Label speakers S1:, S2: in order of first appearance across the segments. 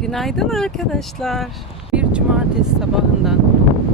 S1: Günaydın arkadaşlar. Bir cumartesi sabahından.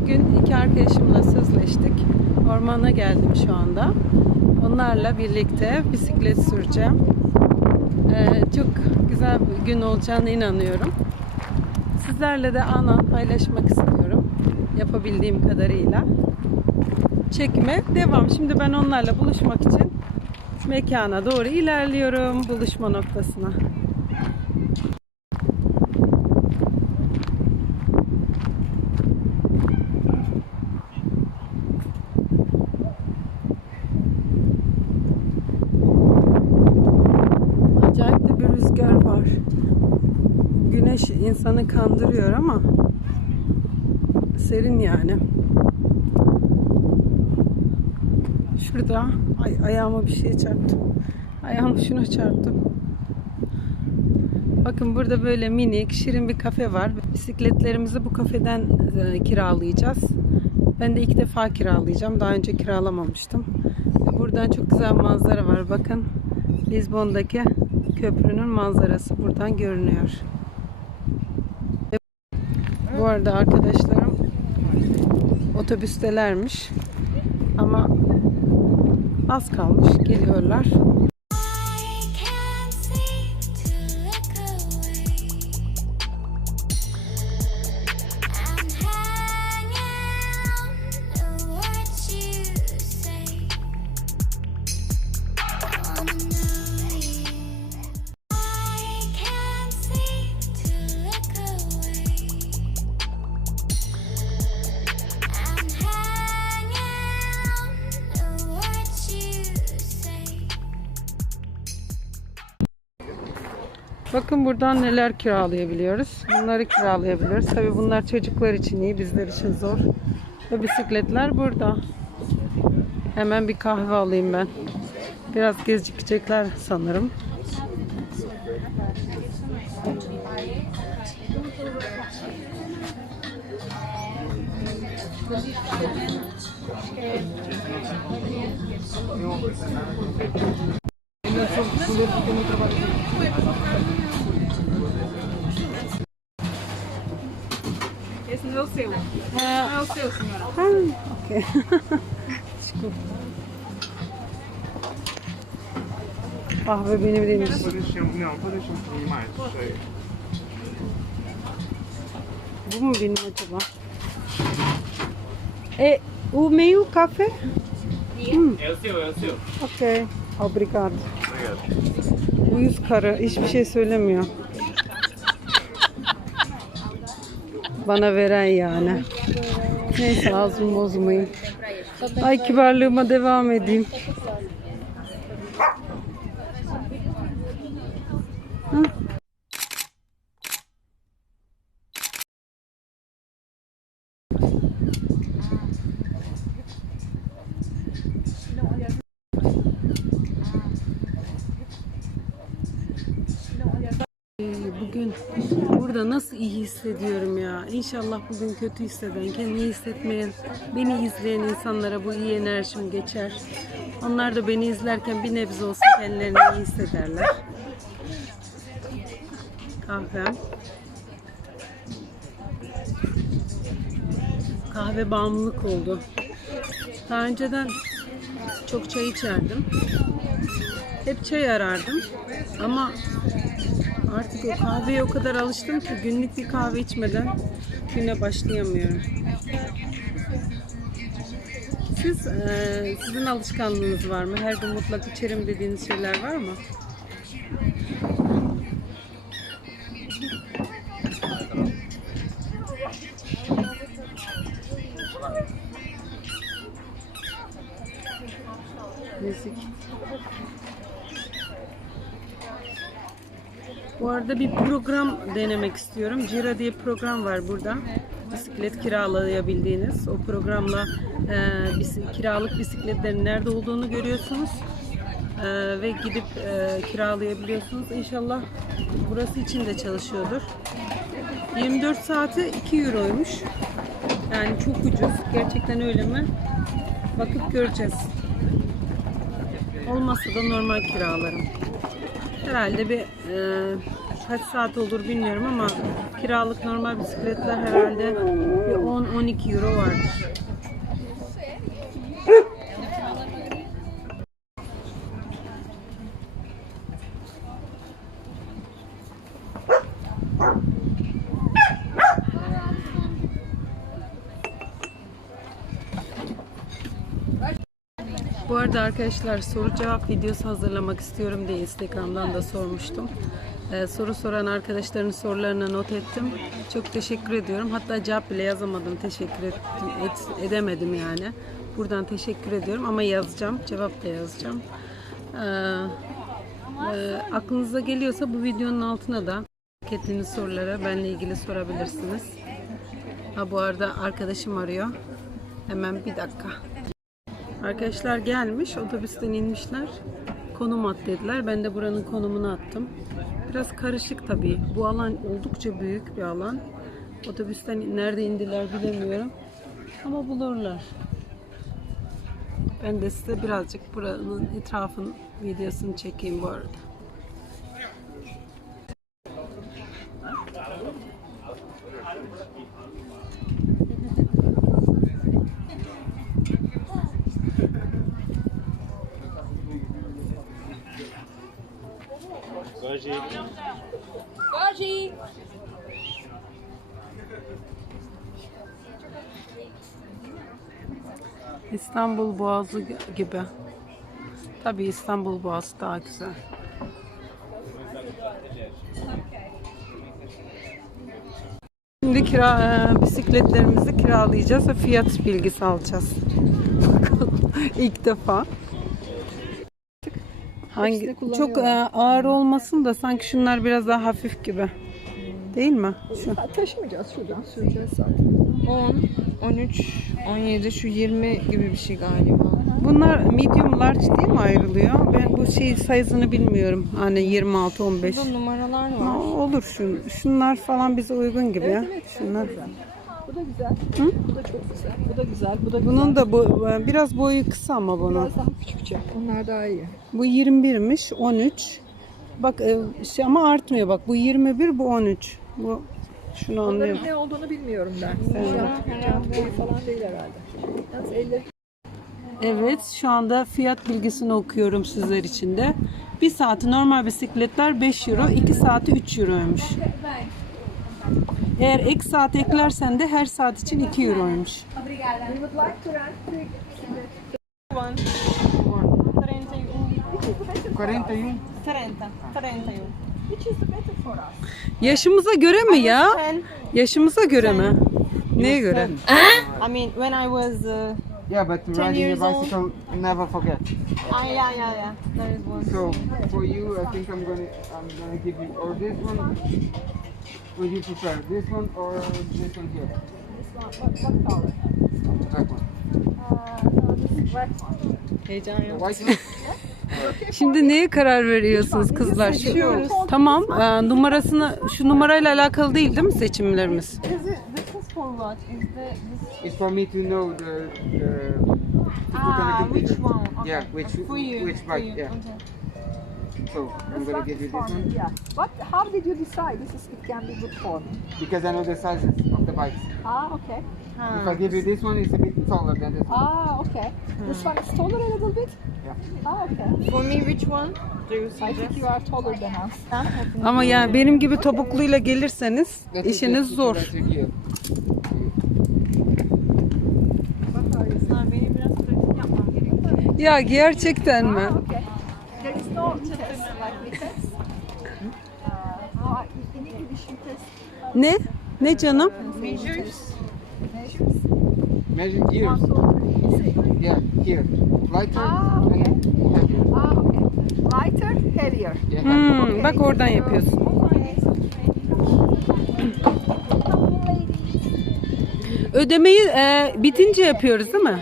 S1: Bugün iki arkadaşımla sözleştik. Ormana geldim şu anda. Onlarla birlikte bisiklet süreceğim. Ee, çok güzel bir gün olacağına inanıyorum. Sizlerle de ana paylaşmak istiyorum. Yapabildiğim kadarıyla. Çekime devam. Şimdi ben onlarla buluşmak için mekana doğru ilerliyorum. Buluşma noktasına. Acayip de bir rüzgar var. Güneş insanı kandırıyor ama serin yani. Şurada ay, ayağıma bir şey çarptı. Ayağım şuna çarptı. Bakın burada böyle minik, şirin bir kafe var. Bisikletlerimizi bu kafeden e, kiralayacağız. Ben de ilk defa kiralayacağım. Daha önce kiralamamıştım. Buradan çok güzel manzara var. Bakın Lizbon'daki köprünün manzarası buradan görünüyor. Bu arada arkadaşlarım otobüstelermiş. Ama az kalmış. Geliyorlar. Bakın buradan neler kiralayabiliyoruz. Bunları kiralayabiliyoruz. Tabii bunlar çocuklar için iyi, bizler için zor. Ve bisikletler burada. Hemen bir kahve alayım ben. Biraz gezecekler sanırım. responder porque não trabalho.
S2: Esse não é o seu. Não é o seu, senhora.
S1: Ah, ok. Desculpa. Ah, bebê,
S3: não bebê. Não, pode deixar um pouquinho mais. Vamos
S1: ver no outro lado. É o meio café? Hum.
S3: É o seu, é o seu.
S1: Ok, obrigado. Uyuz karı hiçbir şey söylemiyor. Bana veren yani. Neyse ağzımı bozmayayım. Ay kibarlığıma devam edeyim. Hı. Bugün burada nasıl iyi hissediyorum ya. İnşallah bugün kötü hisseden, kendini hissetmeyen, beni izleyen insanlara bu iyi enerjim geçer. Onlar da beni izlerken bir nebze olsa kendilerini iyi hissederler. Kahvem. Kahve bağımlılık oldu. Daha önceden çok çay içerdim. Hep çay arardım. Ama Artık o kahveye o kadar alıştım ki günlük bir kahve içmeden güne başlayamıyorum. Siz, eee, sizin alışkanlığınız var mı? Her gün mutlak içerim dediğiniz şeyler var mı? Müzik. Bu arada bir program denemek istiyorum. Cira diye bir program var burada. Bisiklet kiralayabildiğiniz. O programla e, kiralık bisikletlerin nerede olduğunu görüyorsunuz. E, ve gidip e, kiralayabiliyorsunuz. İnşallah burası için de çalışıyordur. 24 saati 2 euroymuş. Yani çok ucuz. Gerçekten öyle mi? Bakıp göreceğiz. Olmazsa da normal kiralarım. Herhalde bir e, kaç saat olur bilmiyorum ama kiralık normal bisikletler herhalde bir 10-12 euro vardır. Bu arada arkadaşlar soru cevap videosu hazırlamak istiyorum diye Instagram'dan da sormuştum. Ee, soru soran arkadaşların sorularına not ettim. Çok teşekkür ediyorum. Hatta cevap bile yazamadım. Teşekkür et, et- edemedim yani. Buradan teşekkür ediyorum ama yazacağım. Cevap da yazacağım. Ee, e, aklınıza geliyorsa bu videonun altına da ettiğiniz sorulara benimle ilgili sorabilirsiniz. Ha bu arada arkadaşım arıyor. Hemen bir dakika. Arkadaşlar gelmiş, otobüsten inmişler. Konum at dediler. Ben de buranın konumunu attım. Biraz karışık tabii. Bu alan oldukça büyük bir alan. Otobüsten nerede indiler bilemiyorum. Ama bulurlar. Ben de size birazcık buranın etrafın videosunu çekeyim bu arada. İstanbul Boğazı gibi. Tabii İstanbul Boğazı daha güzel. Şimdi kira, e, bisikletlerimizi kiralayacağız ve fiyat bilgisi alacağız. İlk defa. Hangi çok e, ağır olmasın da sanki şunlar biraz daha hafif gibi. Değil mi? Şu.
S4: Taşımayacağız şuradan süreceğiz zaten.
S2: 10, 13, 17, şu 20 gibi bir şey galiba.
S1: Bunlar medium large diye mi ayrılıyor? Ben bu şey sayısını bilmiyorum. Hani 26 15.
S2: Burada numaralar var.
S1: olur şun. Şunlar falan bize uygun gibi ya. Şunlar.
S4: Bu da güzel. Bu da çok güzel. Bu da güzel. Bu da güzel.
S1: Bunun da bu biraz boyu kısa ama bunun.
S4: Biraz daha küçükçe. Onlar daha iyi.
S1: Bu 21'miş, 13. Bak e, şey ama artmıyor bak. Bu 21, bu 13. Bu şunu anlıyorum.
S4: Onların ne olduğunu bilmiyorum ben. Can boyu falan değil herhalde. Yalnız elleri
S1: Evet, şu anda fiyat bilgisini okuyorum sizler için de. Bir saati normal bisikletler 5 euro, 2 saati 3 euroymuş. Eğer ek saat eklersen de her saat için 2 euroymuş.
S4: Three
S3: 41.
S2: 30.
S4: Which is the better for us?
S1: Yaşımıza göre mi ya? Yaşımıza göre mi? Neye göre?
S2: I mean, when I was, uh,
S3: Yeah, but riding a
S2: years old.
S3: bicycle, never forget.
S2: ah, yeah, yeah, yeah, there is one.
S3: So for you, I think I'm gonna I'm gonna give you or this one. Would you prefer this one or this one here?
S4: This one, what, what color?
S3: That one.
S4: Uh, no, this is red one.
S2: Heyecan
S3: The
S2: yok.
S3: white one.
S1: Şimdi neye karar veriyorsunuz kızlar? Şu, tamam, e, numarasını şu numarayla alakalı değil değil mi seçimlerimiz?
S2: Is it, this is for what? Is the, this,
S3: It's for me to know the the.
S2: ah,
S3: gonna
S2: which one? Okay.
S3: Yeah, which
S2: For you,
S3: which
S2: for
S3: bike?
S2: you.
S3: Yeah.
S2: Okay.
S3: So I'm gonna give you this one
S4: Yeah. But how did you decide this is it can be good for me?
S3: because I know the sizes of the bikes.
S4: Ah, okay.
S3: If I give you this one, it's a bit taller than this one.
S4: Ah, okay. This one is taller a little bit?
S3: Yeah.
S4: Ah, okay.
S2: For me, which one do you
S4: I think
S2: suggest?
S4: you are taller than us.
S1: Ama yani benim gibi topukluyla gelirseniz
S3: That is
S1: işiniz zor.
S3: that's here.
S2: Ha, benim biraz pratik yapmam gerekiyor.
S1: Ya gerçekten mi? Ne? Ne canım?
S2: Measures.
S4: measures.
S3: Measure gears. Yeah, here. Lighter
S4: Ah, okay. Ah, okay. Lighter, heavier.
S3: Yeah.
S1: Hmm, bak oradan yapıyorsun. Ödemeyi e, bitince yapıyoruz değil mi?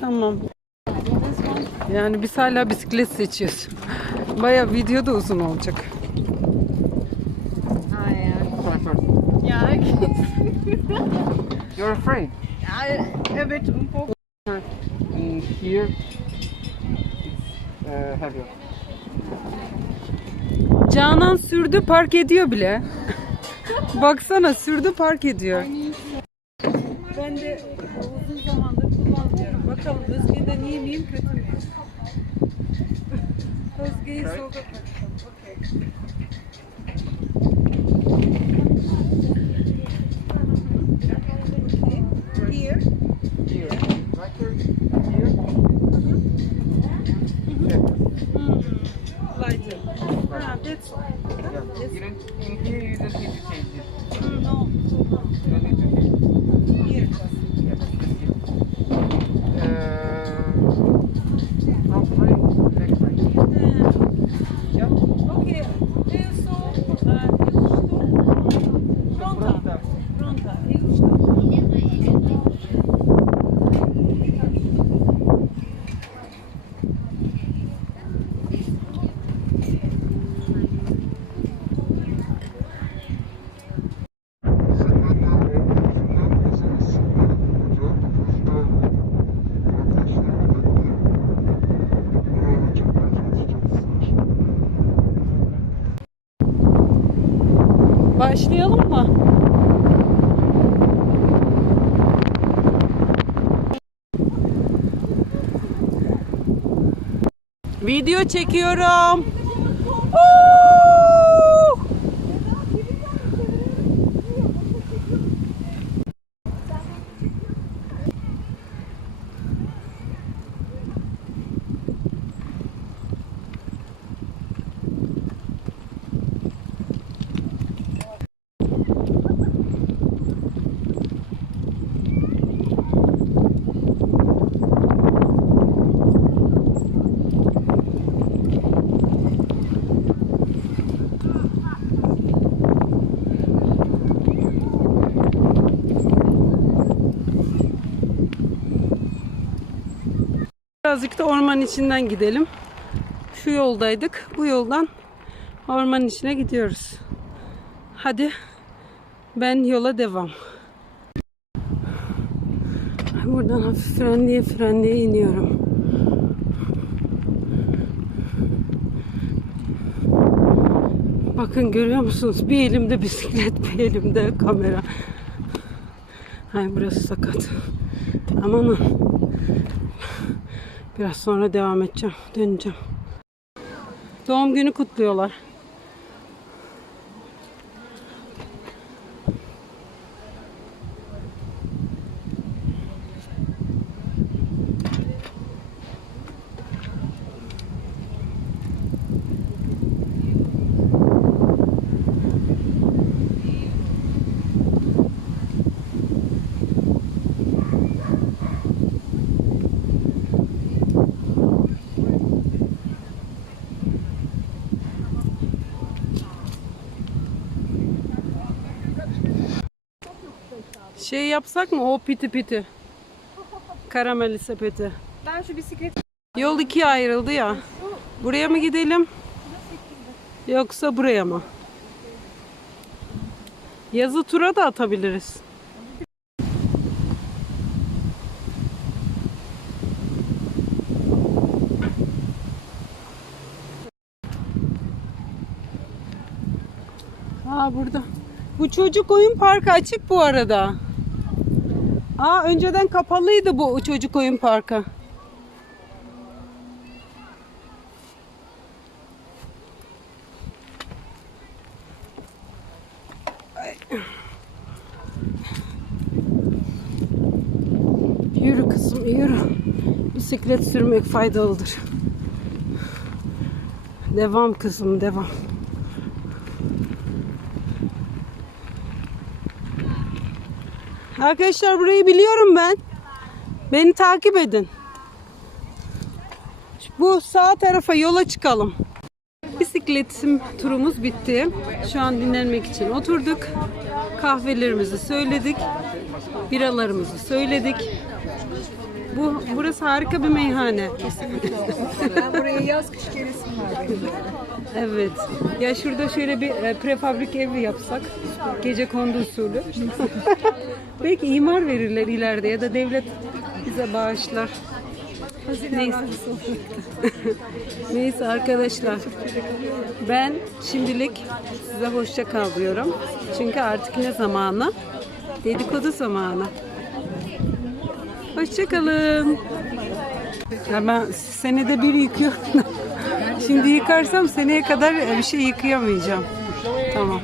S1: Tamam. Yani biz hala bisiklet seçiyoruz. Baya video da uzun olacak.
S2: Ya,
S3: You're afraid.
S2: evet, un poco.
S3: And here, it's uh, heavier.
S1: Canan sürdü park ediyor bile. Baksana sürdü park ediyor. Ben de uzun zamandır. Bakalım Özge'den iyi miyim kötü müyüm? Özge'yi soğuk atacağım. Okey. Here.
S3: Here. Right here. Here. Yeah.
S1: Lighter. Ah, that's
S3: Yeah. You don't, in here you don't need to change it.
S1: mm, no.
S3: You don't need to change
S1: Here.
S3: Yeah, just here. Uh, front brake, back brake. Yeah.
S1: Okay. Eu sou uh, eu estou pronta.
S3: Pronta.
S1: Pronta. Eu estou Başlayalım mı? Video çekiyorum. Birazcık da orman içinden gidelim. Şu yoldaydık. Bu yoldan ormanın içine gidiyoruz. Hadi ben yola devam. Buradan hafif frenliye frenliye iniyorum. Bakın görüyor musunuz? Bir elimde bisiklet, bir elimde kamera. Ay burası sakat. Amanın. Biraz sonra devam edeceğim. Döneceğim. Doğum günü kutluyorlar. Şey yapsak mı o piti piti? Karameli sepeti.
S2: Ben şu bisiklet
S1: Yol ikiye ayrıldı ya. Buraya mı gidelim? Yoksa buraya mı? Yazı tura da atabiliriz. Aa burada. Bu çocuk oyun parkı açık bu arada. Aa önceden kapalıydı bu çocuk oyun parkı. Yürü kızım yürü. Bisiklet sürmek faydalıdır. Devam kızım devam. Arkadaşlar burayı biliyorum ben. Beni takip edin. Bu sağ tarafa yola çıkalım. Bisikletim turumuz bitti. Şu an dinlenmek için oturduk. Kahvelerimizi söyledik. Biralarımızı söyledik. Bu burası harika bir meyhane.
S4: Ben buraya yaz kış gelisim var.
S1: Evet. Ya şurada şöyle bir e, prefabrik ev yapsak. Gece kondu usulü. Belki imar verirler ileride ya da devlet bize bağışlar. Neyse. Neyse arkadaşlar. Ben şimdilik size hoşça kal diyorum. Çünkü artık ne zamanı? Dedikodu zamanı. Hoşça kalın. Ya ben senede bir yıkıyorum. Şimdi yıkarsam seneye kadar bir şey yıkayamayacağım. Tamam.